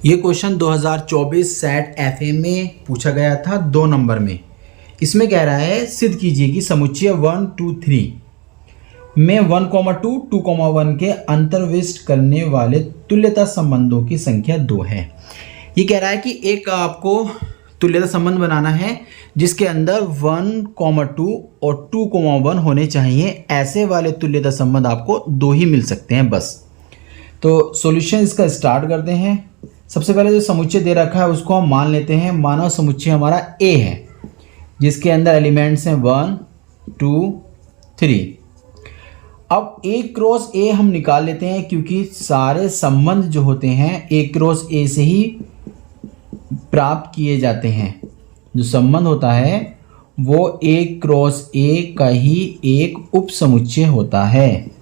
ये question 2024 set FA में पूछा गया था 2 नंबर में। इसमें कह रहा है सिद्ध कीजिए कि समुच्चय 1 2 3 में 1,2 2,1 के अंतर्विष्ट करने वाले तुल्यता संबंधों की संख्या 2 है। ये कह रहा है कि एक आपको तुल्यता संबंध बनाना है जिसके अंदर 1,2 और 2,1 होने चाहिए। ऐसे वाले तुल्यता संबंध आपको 2 ही मिल सकते हैं बस। तो सॉल्यूशन इसका स्टार्ट करते हैं। सबसे पहले जो समुच्चय दे रखा है उसको हम मान लेते हैं। मानव समुच्चय हमारा ए है जिसके अंदर एलिमेंट्स हैं 1 2 3। अब ए क्रॉस ए हम निकाल लेते हैं क्योंकि सारे संबंध जो होते हैं ए क्रॉस ए से ही प्राप्त किए जाते हैं। जो संबंध होता है वो ए क्रॉस ए का ही एक उप समुच्चय होता है।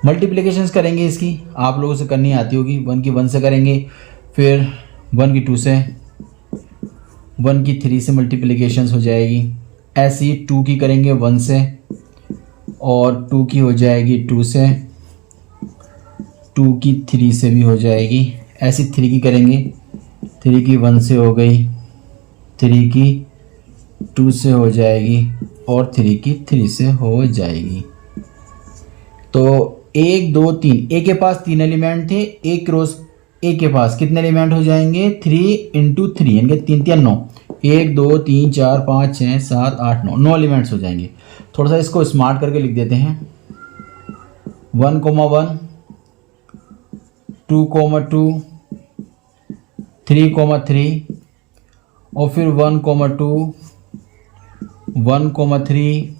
मल्टीप्लिकेशंस करेंगे इसकी, आप लोगों से करनी आती होगी। 1 की 1 से करेंगे, फिर 1 की 2 से, 1 की 3 से मल्टीप्लिकेशंस हो जाएगी। ऐसे ही 2 की करेंगे 1 से, और 2 की हो जाएगी 2 से, 2 की 3 से भी हो जाएगी। ऐसी 3 की करेंगे, 3 की 1 से हो गई, 3 की 2 से हो जाएगी, और 3 की 3 से हो जाएगी। तो 1 2 3, ए के पास 3 एलिमेंट थे। ए क्रॉस ए के पास कितने एलिमेंट हो जाएंगे? 3 × 3 यानी कि 3 3 9। 1 2 3 4 5 6 7 8 9, 9 एलिमेंट्स हो जाएंगे। थोड़ा सा इसको स्मार्ट करके लिख देते हैं। 1,1 2,2 3,3 और फिर 1,2 1,3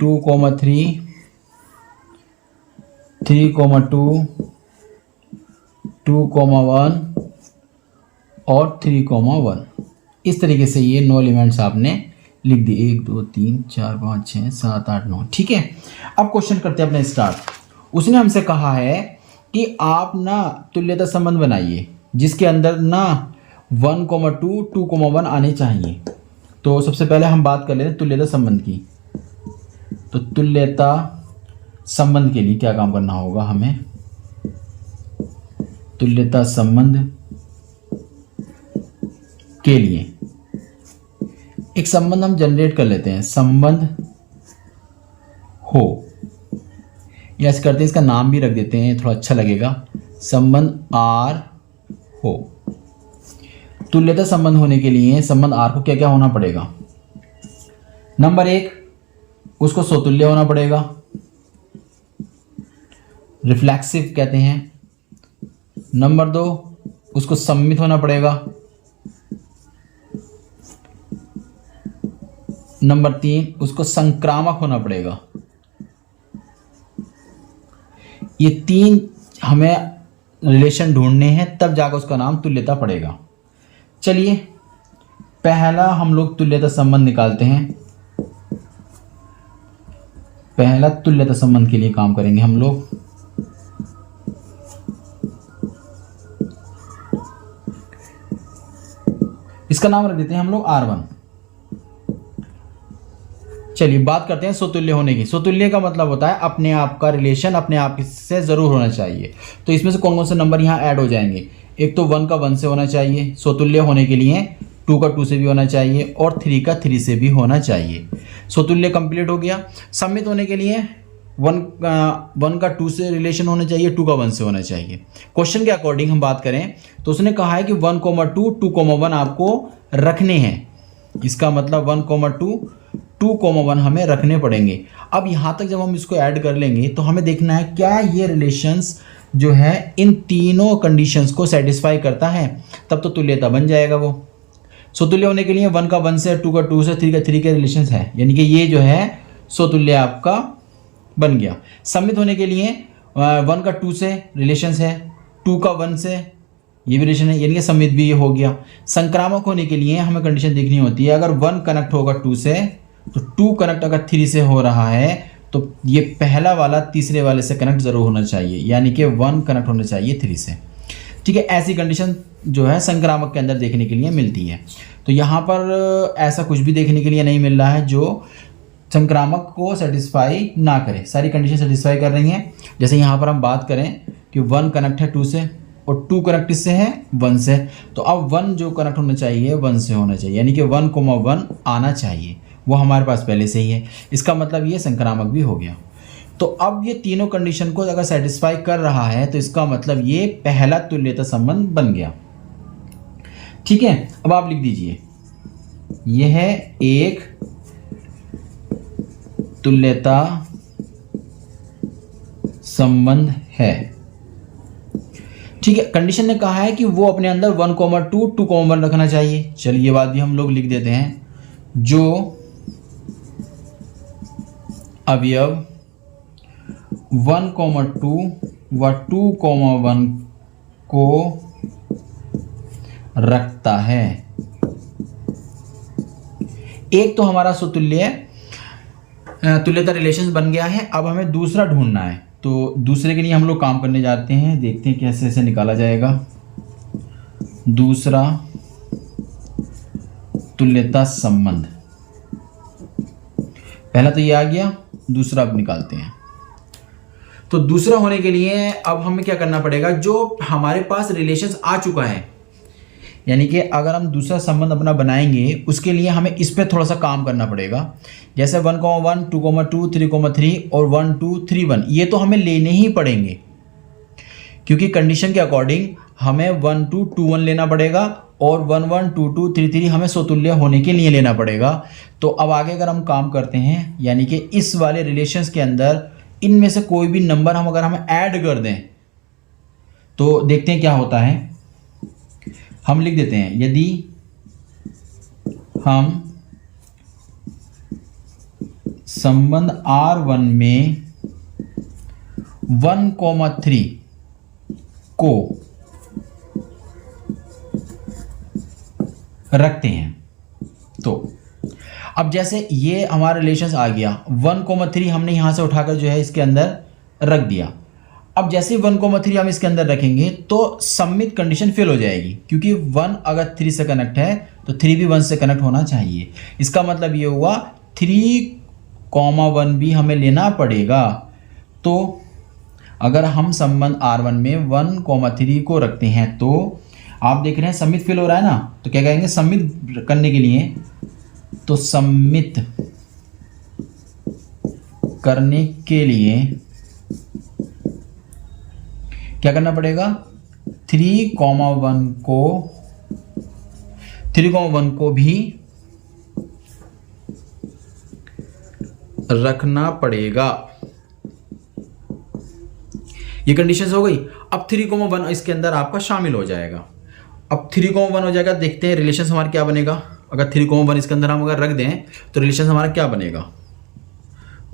2,3 3,2 2,1 और 3,1। इस तरीके से ये 9 एलिमेंट्स आपने लिख दिए। 1 2 3 4 5 6 7 8 9। ठीक है, अब क्वेश्चन करते हैं अपने स्टार्ट। उसने हमसे कहा है कि आप ना तुल्यता संबंध बनाइए जिसके अंदर ना 1,2 2,1 आने चाहिए। तो सबसे पहले हम बात कर लेते हैं तुल्यता संबंध की। तो तुल्यता संबंध के लिए क्या काम करना होगा हमें? तुल्यता संबंध के लिए एक संबंध हम जनरेट कर लेते हैं। संबंध हो, या ऐसे करते हैं, इसका नाम भी रख देते हैं, थोड़ा अच्छा लगेगा। संबंध आर हो। तुल्यता संबंध होने के लिए संबंध आर को क्या क्या होना पड़ेगा? नंबर 1, उसको स्वतुल्य होना पड़ेगा, रिफ्लेक्सिव कहते हैं। नंबर 2, उसको सममित होना पड़ेगा। नंबर 3, उसको संक्रामक होना पड़ेगा। ये 3 हमें रिलेशन ढूंढने हैं, तब जाकर उसका नाम तुल्यता पड़ेगा। चलिए पहला हम लोग तुल्यता संबंध निकालते हैं। पहला तुल्यता संबंध के लिए काम करेंगे हम लोग। इसका नाम रख देते हैं हम लोग R1। चलिए बात करते हैं स्वतुल्य होने की। स्वतुल्य का मतलब होता है अपने आप का रिलेशन अपने आप से जरूर होना चाहिए। तो इसमें से कौन कौन से नंबर यहाँ ऐड हो जाएंगे? एक तो 1 का 1 से होना चाहिए स्वतुल्य होने के लिए, 2 का 2 से भी होना चाहिए, और 3 का 3 से भी होना चाहिए। स्वतुल्य कंप्लीट हो गया। सम्मित होने के लिए 1 का 2 से रिलेशन होना चाहिए, 2 का 1 से होना चाहिए। क्वेश्चन के अकॉर्डिंग हम बात करें तो उसने कहा है कि 1,2 2,1 आपको रखने हैं। इसका मतलब 1,2 2,1 हमें रखने पड़ेंगे। अब यहाँ तक जब हम इसको ऐड कर लेंगे तो हमें देखना है क्या ये रिलेशंस जो है इन तीनों कंडीशंस को सेटिस्फाई करता है, तब तो तुल्यता बन जाएगा वो। स्वतुल्य होने के लिए 1 का 1 से, 2 का 2 से, 3 का 3 के रिलेशंस है, यानी कि ये जो है स्वतुल्य आपका बन गया। सम्मित होने के लिए 1 का 2 से रिलेशंस है, 2 का 1 से ये भी रिलेशन है, यानी कि सम्मित भी ये हो गया। संक्रामक होने के लिए हमें कंडीशन देखनी होती है, अगर 1 कनेक्ट होगा 2 से तो 2 कनेक्ट अगर 3 से हो रहा है तो ये पहला वाला तीसरे वाले से कनेक्ट जरूर होना चाहिए, यानी कि 1 कनेक्ट होना चाहिए 3 से। ठीक है, ऐसी कंडीशन जो है संक्रामक के अंदर देखने के लिए मिलती है। तो यहाँ पर ऐसा कुछ भी देखने के लिए नहीं मिल रहा है जो संक्रामक को सेटिस्फाई ना करे। सारी कंडीशन सेटिस्फाई कर रही हैं। जैसे यहाँ पर हम बात करें कि 1 कनेक्ट है 2 से, और 2 कनेक्ट किससे है, 1 से। तो अब 1 जो कनेक्ट होना चाहिए 1 से होना चाहिए, यानी कि 1,1 आना चाहिए, वो हमारे पास पहले से ही है। इसका मतलब ये संक्रामक भी हो गया। तो अब ये तीनों कंडीशन को अगर सेटिस्फाई कर रहा है तो इसका मतलब ये पहला तुल्यता संबंध बन गया। ठीक है, अब आप लिख दीजिए यह एक तुल्यता संबंध है। ठीक है, कंडीशन ने कहा है कि वो अपने अंदर 1,2 2,1 रखना चाहिए। चलिए ये बात भी हम लोग लिख देते हैं, जो अवयव 1,2 व 2,1 को रखता है। एक तो हमारा सुतुल्य तुल्यता रिलेशन बन गया है। अब हमें दूसरा ढूंढना है, तो दूसरे के लिए हम लोग काम करने जाते हैं, देखते हैं कैसे ऐसे निकाला जाएगा। दूसरा तुल्यता संबंध, पहला तो ये आ गया, दूसरा अब निकालते हैं। तो दूसरा होने के लिए अब हमें क्या करना पड़ेगा, जो हमारे पास रिलेशंस आ चुका है, यानी कि अगर हम दूसरा संबंध अपना बनाएंगे उसके लिए हमें इस पे थोड़ा सा काम करना पड़ेगा। जैसे 1,1 2,2 3,3 और 1 2 3 1, ये तो हमें लेने ही पड़ेंगे, क्योंकि कंडीशन के अकॉर्डिंग हमें 1 2 2 1 लेना पड़ेगा और 1 1 2 2 3 3 हमें स्वतुल्य होने के लिए लेना पड़ेगा। तो अब आगे अगर हम काम करते हैं, यानी कि इस वाले रिलेशंस के अंदर इनमें से कोई भी नंबर हम अगर हम ऐड कर दें तो देखते हैं क्या होता है। हम लिख देते हैं, यदि हम संबंध R1 में 1,3 को रखते हैं, तो अब जैसे ये हमारा रिलेशंस आ गया, 1,3 हमने यहां से उठाकर जो है इसके अंदर रख दिया। अब जैसे 1,3 हम इसके अंदर रखेंगे तो सम्मित कंडीशन फेल हो जाएगी, क्योंकि 1 अगर 3 से कनेक्ट है तो 3 भी 1 से कनेक्ट होना चाहिए। इसका मतलब ये हुआ 3,1 भी हमें लेना पड़ेगा। तो अगर हम संबंध R1 में 1,3 को रखते हैं तो आप देख रहे हैं सम्मित फेल हो रहा है ना, तो क्या कहेंगे, सम्मित करने के लिए, तो सम्मित करने के लिए क्या करना पड़ेगा, 3,1 को भी रखना पड़ेगा। ये कंडीशंस हो गई। अब 3,1 इसके अंदर आपका शामिल हो जाएगा। अब 3,1 हो जाएगा, देखते हैं रिलेशन हमारा क्या बनेगा। अगर 3,1 इसके अंदर हम अगर रख दें तो रिलेशन हमारा क्या बनेगा।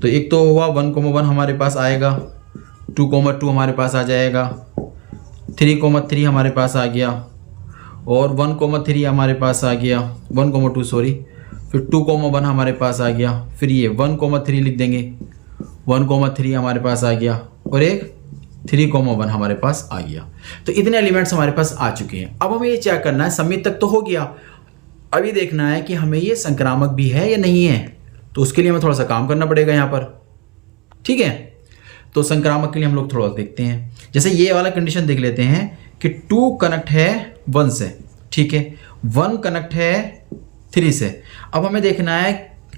तो एक तो हुआ 1,1 हमारे पास आएगा, 2,2 हमारे पास आ जाएगा, 3,3 हमारे पास आ गया और 1,3 हमारे पास आ गया, 1,2 सॉरी, फिर 2,1 हमारे पास आ गया, फिर ये 1,3 लिख देंगे, 1,3 हमारे पास आ गया और एक 3,1 हमारे पास आ गया। तो इतने एलिमेंट्स हमारे पास आ चुके हैं। अब हमें ये चेक करना है, सम्मित तक तो हो गया, अभी देखना है कि हमें ये संक्रामक भी है या नहीं है। तो उसके लिए हमें थोड़ा सा काम करना पड़ेगा यहाँ पर। ठीक है, तो संक्रामक के लिए हम लोग थोड़ा देखते हैं। जैसे ये वाला कंडीशन देख लेते हैं कि 2 कनेक्ट है 1 से, ठीक है, 1 कनेक्ट है 3 से। अब हमें देखना है,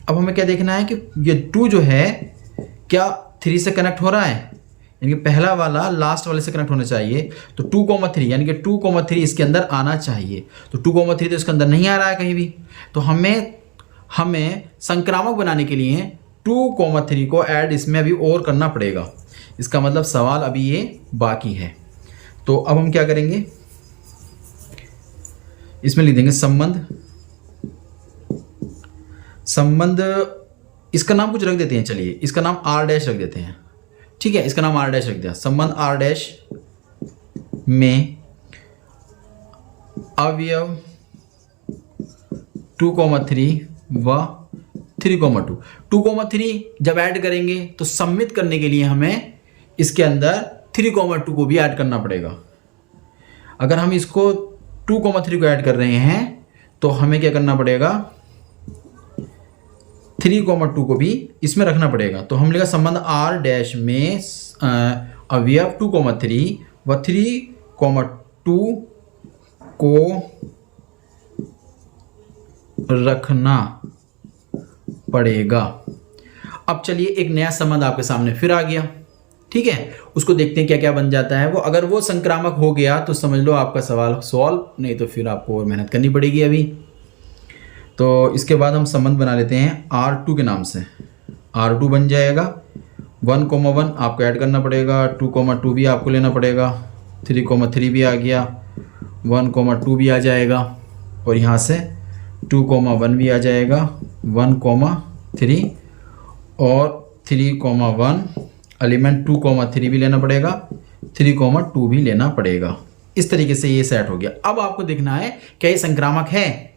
अब हमें क्या देखना है कि ये 2 जो है क्या 3 से कनेक्ट हो रहा है, यानी कि पहला वाला लास्ट वाले से कनेक्ट होना चाहिए। तो 2,3 यानी कि 2,3 इसके अंदर आना चाहिए। तो 2,3 तो इसके अंदर नहीं आ रहा है कहीं भी। तो हमें संक्रामक बनाने के लिए 2,3 को ऐड इसमें अभी और करना पड़ेगा। इसका मतलब सवाल अभी ये बाकी है। तो अब हम क्या करेंगे, इसमें लिख देंगे संबंध, इसका नाम कुछ रख देते हैं। चलिए इसका नाम R' रख देते हैं। ठीक है, इसका नाम R' रख दिया। संबंध R' में अवयव 2,3 व 3,2। 2,3 जब ऐड करेंगे तो सम्मित करने के लिए हमें इसके अंदर 3,2 को भी ऐड करना पड़ेगा। अगर हम इसको 2,3 को ऐड कर रहे हैं तो हमें क्या करना पड़ेगा, 3,2 को भी इसमें रखना पड़ेगा। तो हम लिखा संबंध R' में अवयव 2,3 व 3,2 R2 को रखना पड़ेगा। अब चलिए एक नया संबंध आपके सामने फिर आ गया, ठीक है, उसको देखते हैं क्या क्या बन जाता है वो। अगर वो संक्रामक हो गया तो समझ लो आपका सवाल सॉल्व, नहीं तो फिर आपको और मेहनत करनी पड़ेगी अभी। तो इसके बाद हम संबंध बना लेते हैं R2 के नाम से। R2 बन जाएगा 1,1 आपको ऐड करना पड़ेगा, 2,2 भी आपको लेना पड़ेगा, 3,3 भी आ गया, 1,2 भी आ जाएगा, और यहाँ से 2,1 भी आ जाएगा, 1,3 और 3,1 एलिमेंट 2,3 भी लेना पड़ेगा, 3,2 भी लेना पड़ेगा। इस तरीके से ये सेट हो गया। अब आपको देखना है क्या ये संक्रामक है।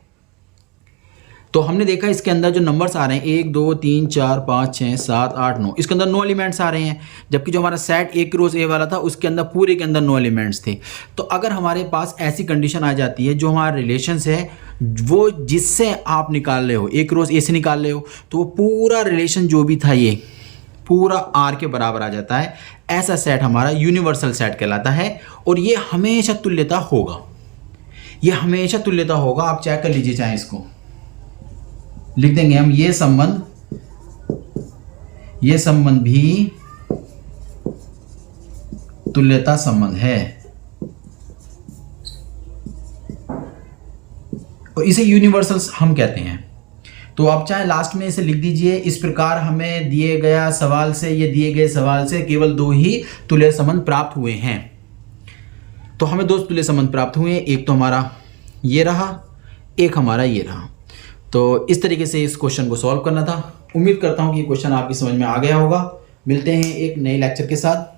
तो हमने देखा इसके अंदर जो नंबर्स आ रहे हैं 1 2 3 4 5 6 7 8 9, इसके अंदर 9 एलिमेंट्स आ रहे हैं, जबकि जो हमारा सेट एक रोज ए वाला था उसके अंदर पूरे के अंदर 9 एलिमेंट्स थे। तो अगर हमारे पास ऐसी कंडीशन आ जाती है जो हमारा रिलेशंस है वो जिससे आप निकाल रहे हो, एक रोज ए से निकाल रहे हो, तो वो पूरा रिलेशन जो भी था ये पूरा आर के बराबर आ जाता है। ऐसा सेट हमारा यूनिवर्सल सेट कहलाता है और ये हमेशा तुल्यता होगा, ये हमेशा तुल्यता होगा। आप चेक कर लीजिए, चाहे इसको लिख देंगे हम, ये संबंध भी तुल्यता संबंध है और इसे यूनिवर्सल हम कहते हैं। तो आप चाहे लास्ट में इसे लिख दीजिए, इस प्रकार हमें दिए गए सवाल से केवल 2 ही तुल्य संबंध प्राप्त हुए हैं। तो हमें 2 तुल्य संबंध प्राप्त हुए हैं, एक तो हमारा ये रहा, एक हमारा ये रहा। तो इस तरीके से इस क्वेश्चन को सॉल्व करना था। उम्मीद करता हूँ कि ये क्वेश्चन आपकी समझ में आ गया होगा। मिलते हैं एक नए लेक्चर के साथ।